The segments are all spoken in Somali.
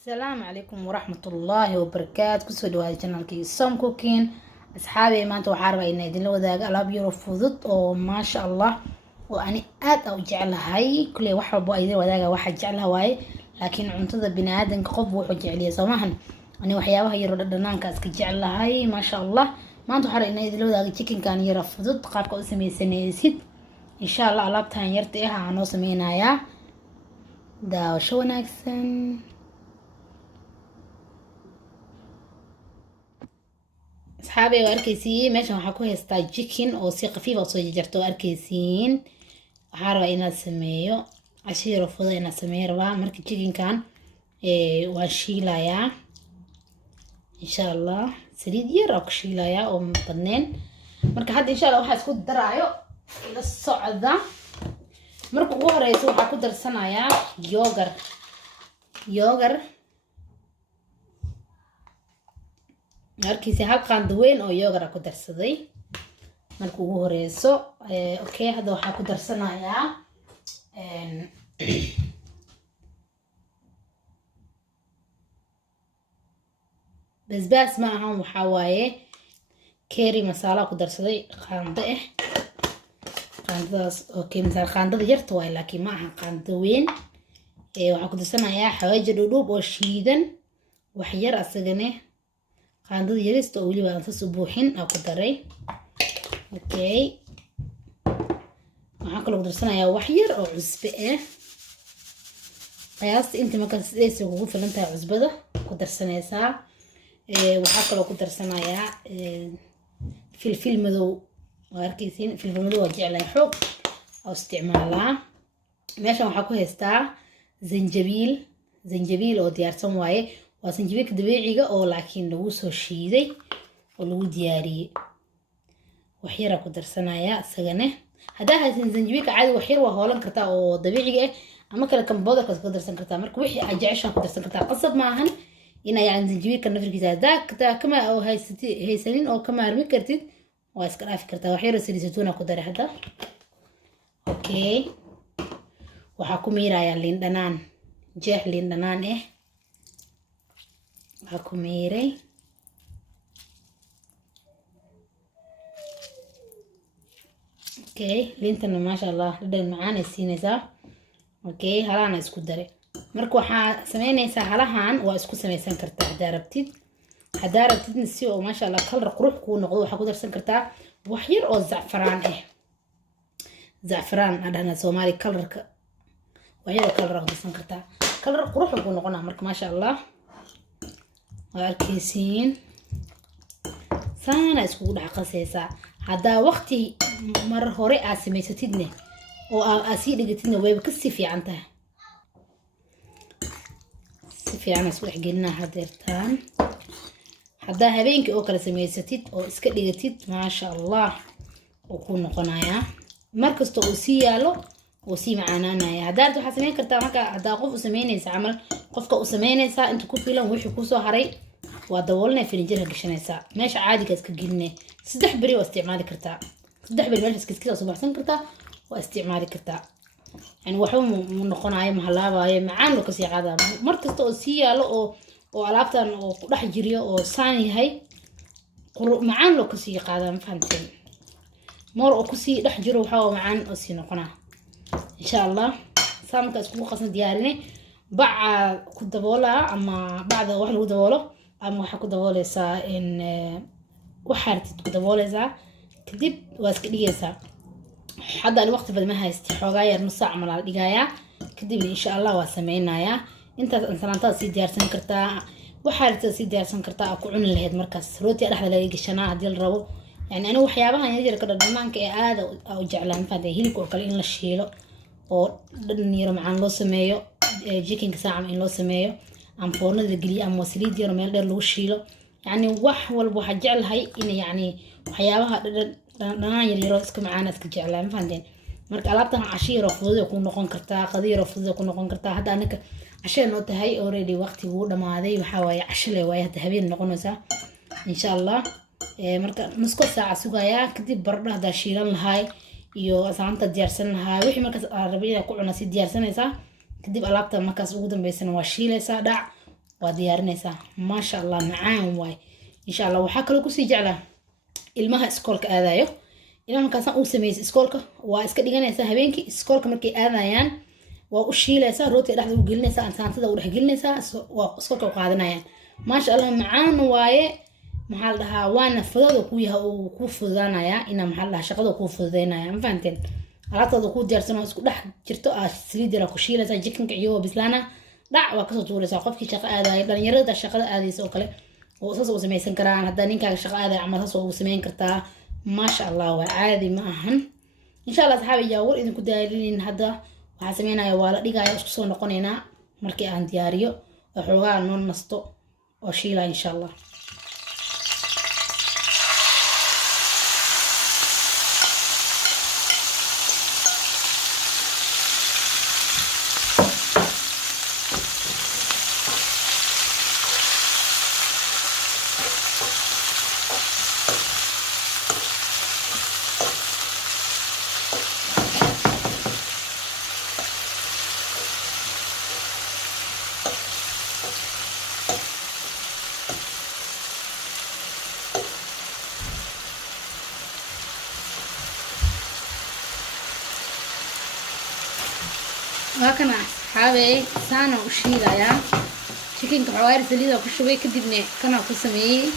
السلام عليكم ورحمة الله وبركاته. كسو دواهي جنالكي سوم كوكين أصحابي ما انتو حاربا إنا يدين لو ذاق ألاب يورو فوضت أو ما شاء الله وأني آد أو جعلها هاي كل واحد بوا يدين وذاقا واحد جعلها واي لكن عنتظر بنا آدن قب وحو جعلية سوماهن أني وحيابها يرو دنان كاسك جعلها هاي ما شاء الله ما انتو حاربا إنا يدين لو ذاق تشيكين كان يرو فوضت قابكو اسمي سنيسيد إن شاء الله ألابتها يرتيها عنو سمينا يا داو شو ناكسن أصحابي وأركيسين ماشي waxaa ku haystaa chicken oo si qafiif ah soo jarjarto arkiisiin waxaa rabaa inaad sameeyo cashiir fudud inaad sameeyo rabaa marka chicken kan waan shiilayaa insha Allah saliid yar oo ku shiilayaa oo badneen marka hadda insha Allah waxa isku daraayo la socda marka ugu horeyso waxa ku darsanayaa yogurt markiisa hal qaando weyn oo yogurt ku darsaday marka ugu horeyso okay hadda waxa ku darsanayaa basbaas ma ahan waxa waaye curry masala ku darsaday qaando qaandadaas okay masala qaandada yarta way laakiin ma ahan qaando weyn waxa ku darsanayaa xawaaji dhudhub oo shiidan wax yar asagane qaandada yarista oo wali waan soo buuxin ku daray okay waxa kale oo darsanayaa wax yar oo cusbe qiyaasta inta markaas sidaysa ugu filan tahay cusbada ku darsanaysaa waxa kale oo ku darsanayaa filfil madow waarkiisiin filfil madow oo jeclay xoog oo isticmaalaa meeshan waxa ku haystaa zanjabiil oo diyaarsan waaye waa sanjabiilka dabiiciga oo laakiin lagu soo shiiday oo lagu diyaariyay wax yar ku darsanaya asagana hadaa haysan sanjabiilka caadi wax yar waa hoolan kartaa oo dabiiciga ah ama kala kan booda ka darsan kartaa marka wixii aad jeceshahay ku darsan kartaa qasab ma ahan ina yani sanjabiilka nafirkiisa daakta kama oo haysanin oo kama armi kartid waa iska dhaafi kartaa wax yar saliiduna ku daray hada okay waxa ku miiraya liin dhanaan jeex liin dhanaan aku miray okay liintana ma sha Allah dhadhan macaan ay siinaysaa okay halana isku dare marka waxa sameynaysaa halahan waa isku sameysan kartaa hadaa rabtid si oo ma sha Allah kalar qurux ku noqdo waxa ku darsan kartaa wax yar oo za'faraan adana Soomaali kalarka wax yar kalar ku darsan kartaa kalar qurux ku noqonaa marka ma sha Allah واركيسين سانا اسكو دحقسيسا هدا وقتي مر هوري اسميستيدني او اسي دغتيدنا ويب كسي فيعنته سفيعنا اسكو خجلنا هدرتان هدا هبينكي او كلا سميستيد او اسكا دغتيد ما شاء الله او كو نقنايا markasto oo si yaalo oo si macaanaanaya hadaad waxa sameyn kartaa marka hadaa qof u sameynaysa amal qofka u sameynaysa inta ku filan wixii ku soo haray waa daboolnay firinjeer gashanaysa meesha caadiga iska gelinay 3 bari oo isticmaali kartaa 3 bari meesha iska soo baxsan kartaa waa isticmaali kartaa yani waxa uu noqonayo mahalaabayo macaan oo ka sii qaada markasta oo si yaalo oo alaabtan oo ku dhex jiriyo oo saan yahay macaan oo ka sii qaada ma fahanteen moor oo ku sii dhex jiro waxa macaan oo sii noqonaa إن شاء الله سامك أسكو قصنا ديارنا بعد كنت بقولها أما بعد واحد كنت بقوله أما واحد كنت بقوله سا إن وحرت كنت بقوله سا كذب واسكليه سا حدا الوقت بدل ما هي استحواجية نص ساعة من الدقايا كذب إن شاء الله وسمعنا يا أنت إنسان تأسي ديار سنكرتا وحرت تأسي ديار سنكرتا أكو عن الهيد مركز روتي أحد اللي يجشنا هديل الرو يعني أنا وحيابها يجري كده دمان كأعادة أو جعلان فده هيلك وكلين للشيلو oo dhan yar macaan loo sameeyo chicken saaca in loo sameeyo am foornada la galiyo ama saliid yar meel dheer lagu shiilo yani wax walba waxa jecelahay in yani waxyaabaha dhanaan yar yar iska macaan iska jecelahay ma fahanteen marka alaabtan cashiir oo fudud ku noqon kartaa qadiir oo fudud ku noqon kartaa hadda anaka cashiir noo tahay already waqti uu dhamaaday waxa waaye cashile waaye hadda habeen noqonaysa insha Allah marka nusko saaca sugaya kadib baradho hada shiilan lahay iyo asaanta diyaarsan lahaa wixii markaas rabida ku cuna si diyaarsanaysa kadib alaabta markaas ugu dambeysana waa shiilaysaa dhac وديارنيسا ما شاء الله معان واي إن شاء الله وحكلو كسي جعله ilmaha iskoolka aadayo ilaa markaasaan uu sameeyay iskoolka waa iska dhiganaysaa habeenkii iskoolka markay aadayaan waa u shiilaysaa rooti dhexda u gelinaysaa antaantada u dhex gelinaysaa waa iskoolka u qaadanayaan maasha Allah macaan waaye maxaa la dhahaa waana fudud ku yahay oo ku fududaanaya ina maxaa la dhahaa shaqada ku fududeynaya ma fahanteen alaabtada ku diyaarsan oo isku dhex jirto saliid yar ku shiilaysaa jikinka iyo bislaana dhac waa kasoo tuuraysaa qofkii shaqo aadaya dhalinyarada shaqada aadaysa oo kale وصوص وسميسن كران هذا نينكا شقادة عمل صوص وسمين كرتا ما شاء الله وعادي معهن إن شاء الله صحابي جاور إذا كنت دايرين هذا وحسمينا يا والد ديجا يسكسون نقونينا مركي عن دياريو وحوغا نون نستو وشيلا إن شاء الله وهكذا حابي سانا وشيلا يا chicken كحوار سليدة وكشوي كدبنا كنا قسمي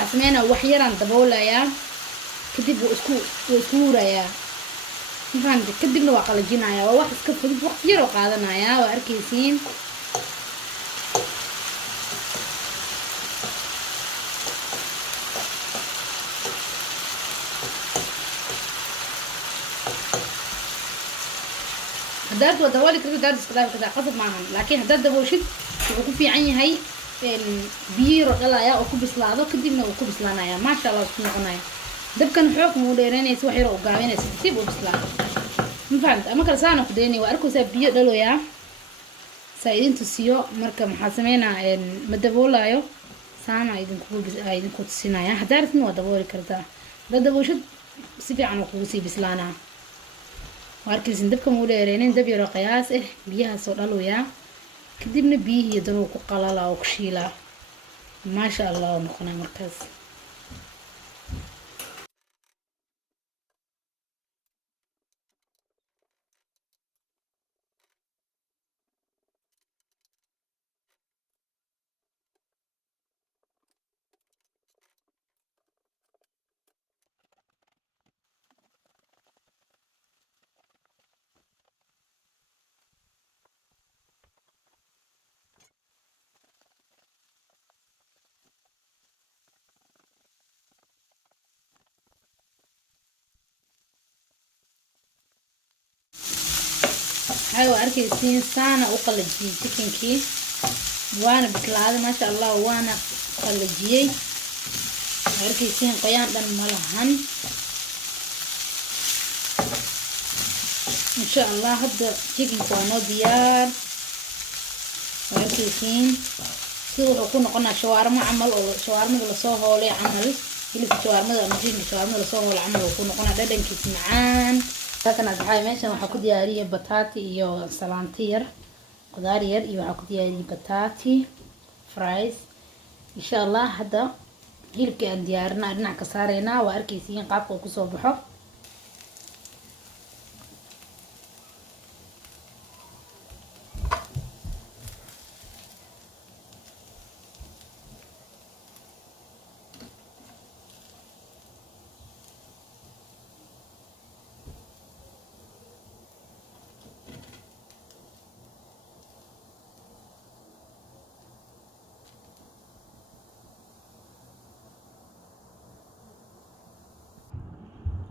عسمينا وحيران دبولا يا كدب واسكورة يا فهمت كدبنا وقلجينا يا وواحد كفر وقت يرو قادنا يا واركيسين هداد ودوالي كده دارس كده قصد معهم لكن هداد دبوشد وكو في عيني هاي بيرو دلايا او كبسلاادو كدبنا او كبسلانايا ما شاء الله سبحانه وتعالى دبكن xoog muu dheeranaysa wax yar oo gaabanaysa si buu bislaa ma fahamta ama kala saano ku deeni waa arko biyo dhaloya saayidintu siyo marka maxaa sameynaa madaboolayo saana idinku tusinaya hadaartin waa dabooli kartaa daboshad si fiican oo kugu sii bislaanaa واركيسين دبكم وديرين دب يرو قياس بيها سو دلويا كدبنا بيه يدنو ku qalala oo kushiila ma sha Allah noqona markaas هاي واركيسين سانا وقلجي chicken وانا بكلاده ما شاء الله وانا قلجي واركيسين قيان دن ملهن ان شاء الله هذا chicken كانوا ديار واركيسين سووا كون قنا شوارما عمل او شوارما لا سو هولي عمل اللي شوارما مجين شوارما لا سو هول عمل وكون قنا ددنكيس معان لكن أصحابي ماشي waxaa ku diyaariyay bataati iyo salaantiir qudaar yar iyo waxaa ku diyaariyay bataati fries insha Allah hada hilibka aan diyaarina dhinac ka saareyna waa arkaysiin qaabka uu ku soo baxo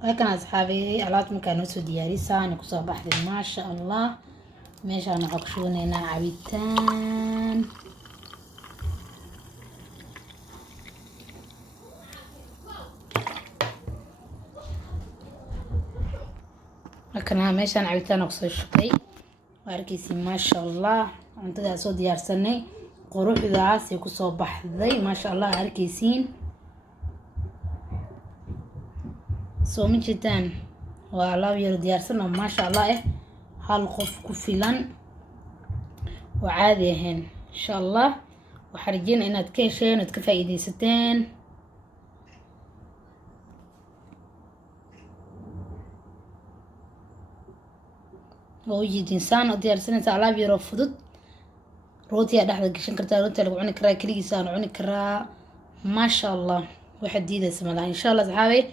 لكن أصحابي علات مكانو سو دياري ساني كسو بحثي ما شاء الله ماشي أنا عقشونينا عبيتان لكن ها ماشي أنا عبيتان أقصى شقي واركيسي ما شاء الله عندها سو ديار سني قروح ذا سيكسو بحثي ما شاء الله هاركيسين سو من جدان والله يرد يارسنا ما شاء الله هالقف كفلان وعادي هن إن شاء الله وحرجين إنها تكيشين وتكفايدي ستين ووجد إنسان أدير سنة على بيرفضت روتي أحد قشن كرتا روتي لو عني كرا كليسان عني كرا ما شاء الله واحد جديد اسمه الله إن شاء الله صحابي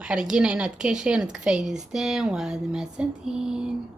وحرجينا إنها تكيشين وتكفايدي ستين وهذا ما سنتين